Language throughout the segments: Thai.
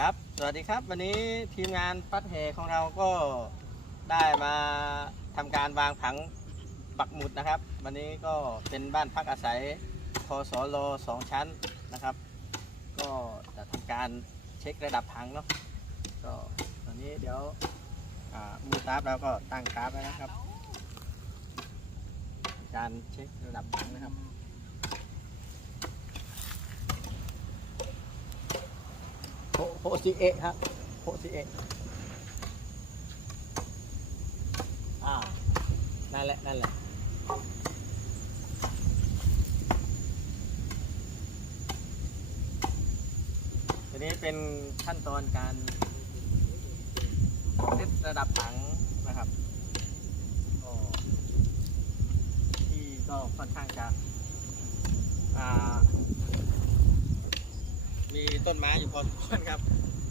ครับ สวัสดีครับ วันนี้ทีมงานปัดแหของเราก็ได้มาทำการวางผังปักหมุดนะครับ วันนี้ก็เป็นบ้านพักอาศัยพสลสองชั้นนะครับ ก็จะทำการเช็คระดับผังเนาะก็ตอนนี้เดี๋ยวมือตาฟเราก็ตั้งกราฟไว้วนะครับ การเช็คระดับผังนะครับ โฮโฮซิเอะครับโฮซิเอะอ่านั่นแหละ นั่นแหละทีนี้เป็นขั้นตอนการเซตระดับถังนะครับก็ที่ก็ค่อนข้างจะอ่า มีต้นไม้อยู่พอสมควรครับ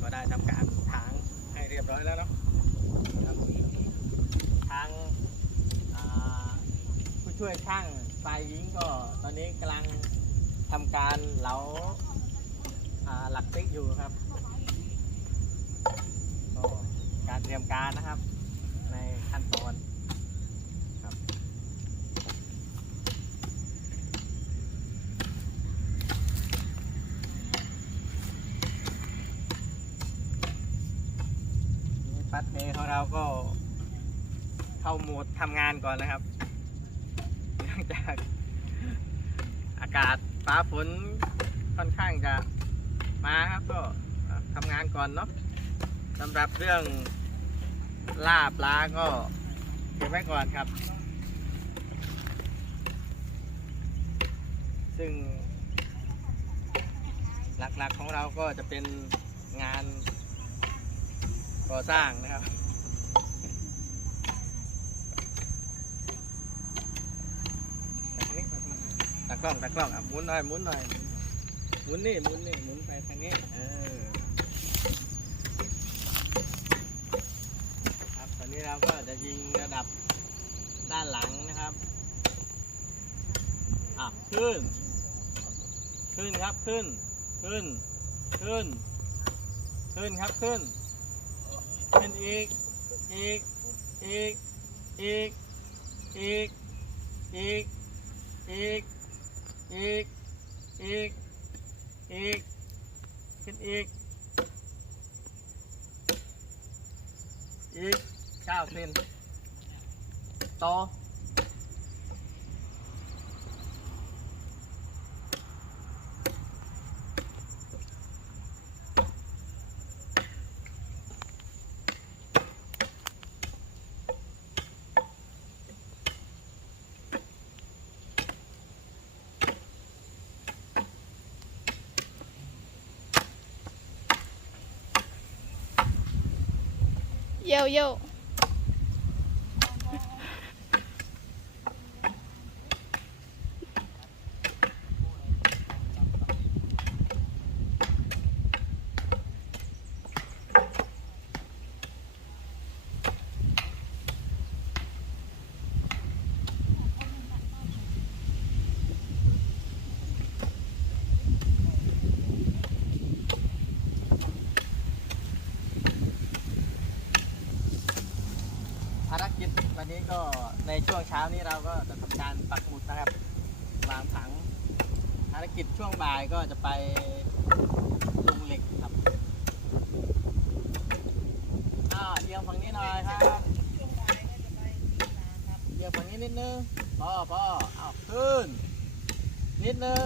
ก็ได้ทำการถางให้เรียบร้อยแล้วเนาะครับทางผู้ช่วยช่างฝ่ายหญิงก็ตอนนี้กำลังทำการเหลาอ่าหลักติ๊กอยู่ครับก็การเตรียมการนะครับ ในขั้นตอน ปัดเมย์ของเราก็เข้าโหมดทำงานก่อนนะครับเนื่องจากอากาศฟ้าฝนค่อนข้างจะมาครับก็ทำงานก่อนเนาะสำหรับเรื่องล่าปลาก็เก็บไว้ก่อนครับ ซึ่งหลักๆของเราก็จะเป็นงาน ก่อสร้างนะครับ ตากล้องตากล้องอะหมุนหน่อยหมุนหน่อยหมุนนี่หมุนนี่หมุนไปทางนี้เออครับตอนนี้เราก็จะยิงระดับด้านหลังนะครับอะขึ้น ขึ้นครับขึ้น ขึ้น ขึ้น ขึ้นครับขึ้น เป็นอีก อีก อีก อีก อีก อีก อีก อีก อีก อีก ขึ้นอีก อีกเก้าเซนต่อ 有有。 นี้ก็ในช่วงเช้านี้เราก็จะทำการปักหมุดนะครับวางผังภารกิจช่วงบ่ายก็จะไปลงเหล็กครับอ่าเอียงฝั่งนี้หน่อยครับเอียงฝั่งนี้นิดนึงพอพอเอาขึ้น นิดนึง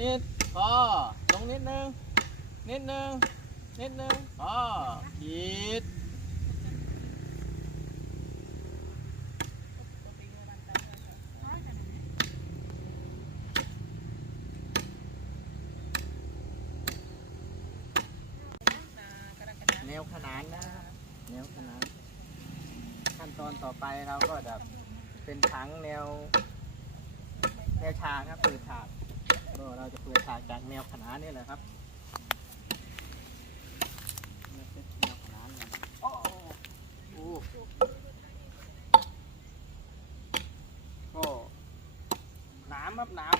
นิดพอลงนิดนึงนิดนึงนิดนึงพอขีด อนต่อไปเราก็จะเป็นถังแนว แนวฉากครับเปิดฉากเราจะเปิดฉากจากแนวขนานนี่แหละครับแนวขนานกันโอ้โหก็นามนาม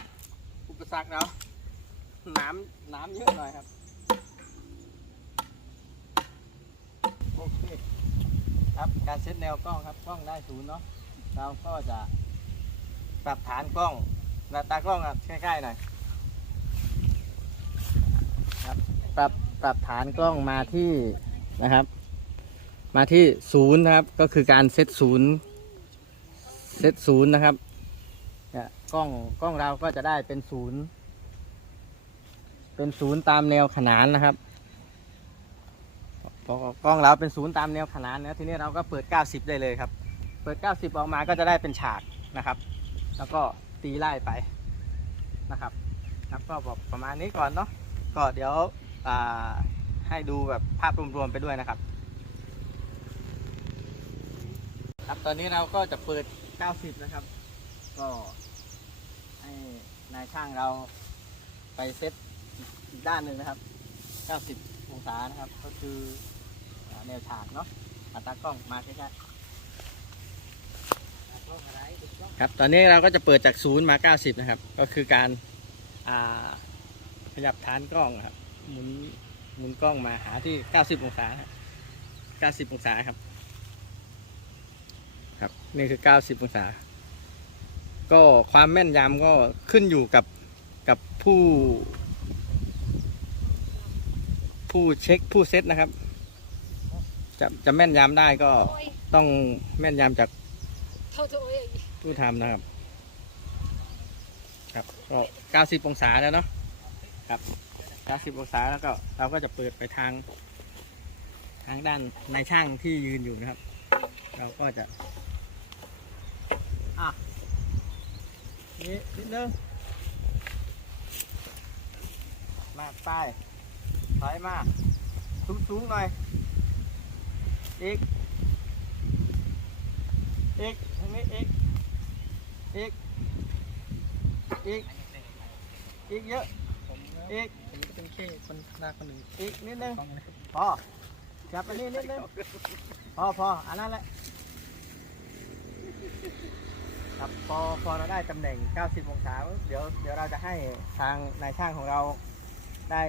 อุปสรรคเราหน้ำน้ำเยอะหน่อยครับโอเค การเซตแนวกล้องครับกล้องได้ศูนย์เนาะเราก็จะปรับฐานกล้องหน้าตากล้องอะใกล้ๆหน่อยครับปรับปรับฐานกล้องมาที่นะครับ มาที่ศูนย์นะครับ ก็คือการเซตศูนย์เซตศูนย์นะครับเนี่ยกล้องกล้องเราก็จะได้เป็นศูนย์เป็นศูนย์ตามแนวขนานนะครับ กล้องเราเป็นศูนย์ตามแนวขนานนะทีนี้เราก็เปิด 90 ได้เลยครับ เปิด 90 ออกมาก็จะได้เป็นฉากนะครับ แล้วก็ตีไล่ไปนะครับครับก็บอกประมาณนี้ก่อนเนาะก็เดี๋ยวให้ดูแบบภาพรวมๆไปด้วยนะครับ ครับตอนนี้เราก็จะเปิด 90 นะครับ ก็ให้นายช่างเราไปเซตอีกด้านหนึ่งนะครับ 90 องศานะครับ ก็คือ แนวฉากเนาะมาตากล้องมาใกล้ๆครับตอนนี้เราก็จะเปิดจากศูนย์มา 90 นะครับ ก็คือการาขยับฐานกล้องครับหมุนหมุนกล้องมาหาที่ 90 องศา 90 องศาครับ ครับนี่คือ 90 องศา ก็ความแม่นยำก็ขึ้นอยู่กับกับผู้ ผู้เช็คผู้เซตนะครับ จะจะแม่นยำได้ก็ต้องแม่นยำจากเท่าตัวเองผู้ทำนะครับ ครับก็90 องศาแล้วเนาะครับ90 องศาแล้วก็เราก็จะเปิดไปทาง ทางด้านในช่างที่ยืนอยู่นะครับ เราก็จะอะนี่นิดนึงมาใต้ถอยมาสูงๆหน่อย อีกอีกทางนี้อีกอีกอีกอีกเยอะอีกผมก็เป็นแค่คนหน้าคนหนึ่งอีกนิดนึงต้องนะครับพอจับไปนี่นิดนึงพอพออันนั้นแหละครับพอพอเราได้ตำแหน่ง 90 องศาเดี๋ยวเดี๋ยวเราจะให้ทางนายช่างของเราได้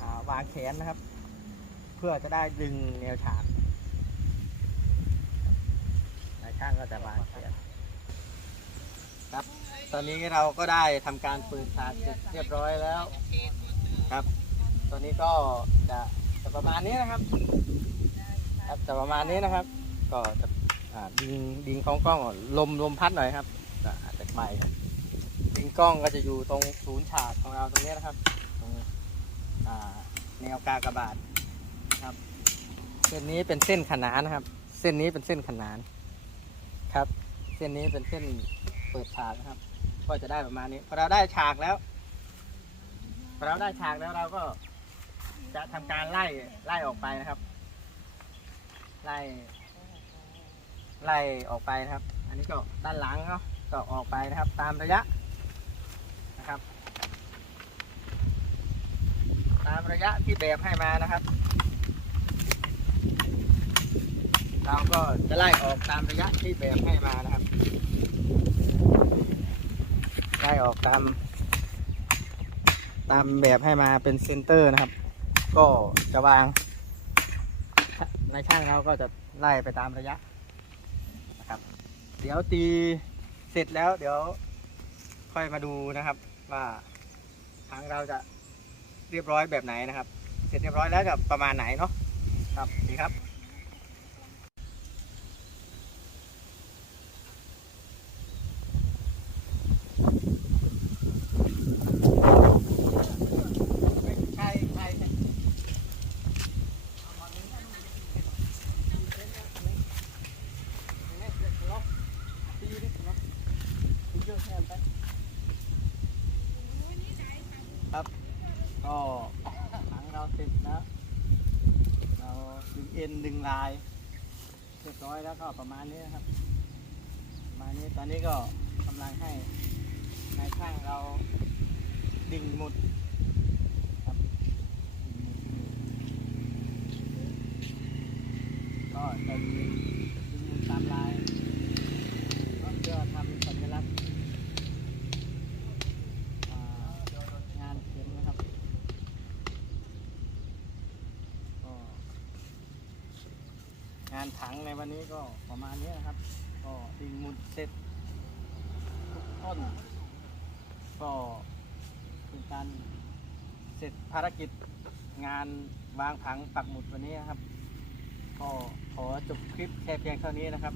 อ่าวางแขนนะครับ เพื่อจะได้ดึงแนวฉากนาย ช่างก็จะวางแขนครับ ตอนนี้เราก็ได้ทำการปิดฉากเสร็จเรียบร้อยแล้วครับ ตอนนี้ก็จะจะประมาณนี้นะครับ ครับจะประมาณนี้นะครับ ก็จะอ่าดิงดิงของกล้องลมลมพัดหน่อยครับก็อาจจะไปครับดิงกล้องก็จะอยู่ตรงศูนย์ฉากของเราตรงนี้นะครับตรงอ่าแนวกากบาทครับ เส้นนี้เป็นเส้นขนานนะครับ เส้นนี้เป็นเส้นขนาน ครับ เส้นนี้เป็นเส้นเปิดฉากนะครับ ก็จะได้ประมาณนี้พอเราได้ฉากแล้วพอเราได้ฉากแล้วเราก็ จะทำการไล่ไล่ออกไปนะครับ ไล่ ไล่ออกไปนะครับ อันนี้ก็ด้านหลังเนาะก็ออกไปนะครับ ตามระยะนะครับ ตามระยะที่แบบให้มานะครับ เราก็จะไล่ออกตามระยะที่แบบให้มานะครับ ไล่ออกตาม ตามแบบให้มาเป็นเซนเตอร์นะครับ ก็จะวาง ในช่างเราก็จะไล่ไปตามระยะนะครับ เดี๋ยวตีเสร็จแล้วเดี๋ยว ค่อยมาดูนะครับ ว่าทางเราจะเรียบร้อยแบบไหนนะครับ เสร็จเรียบร้อยแล้วจะประมาณไหนเนาะครับดีครับ ใช่ใช่ใช่ ครับ ก็ถังเราเสร็จนะเราดึงเอ็นดึงลายเรียบร้อยแล้วก็ประมาณนี้นะครับ ประมาณนี้ตอนนี้ก็กำลังให้นายช่างเราดิ่งหมุดก็จะดึงมุมตามลายก็เพื่อทำสัญลักษณ์อ่างานเขียนนะครับก็ งานถังในวันนี้ก็ประมาณนี้นะครับ ก็ดิ่งมุดเสร็จทุกต้น ก็เป็นการเสร็จภารกิจงานวางถังปักหมุดวันนี้นะครับ ก็ขอจบคลิปแค่เพียงเท่านี้นะครับ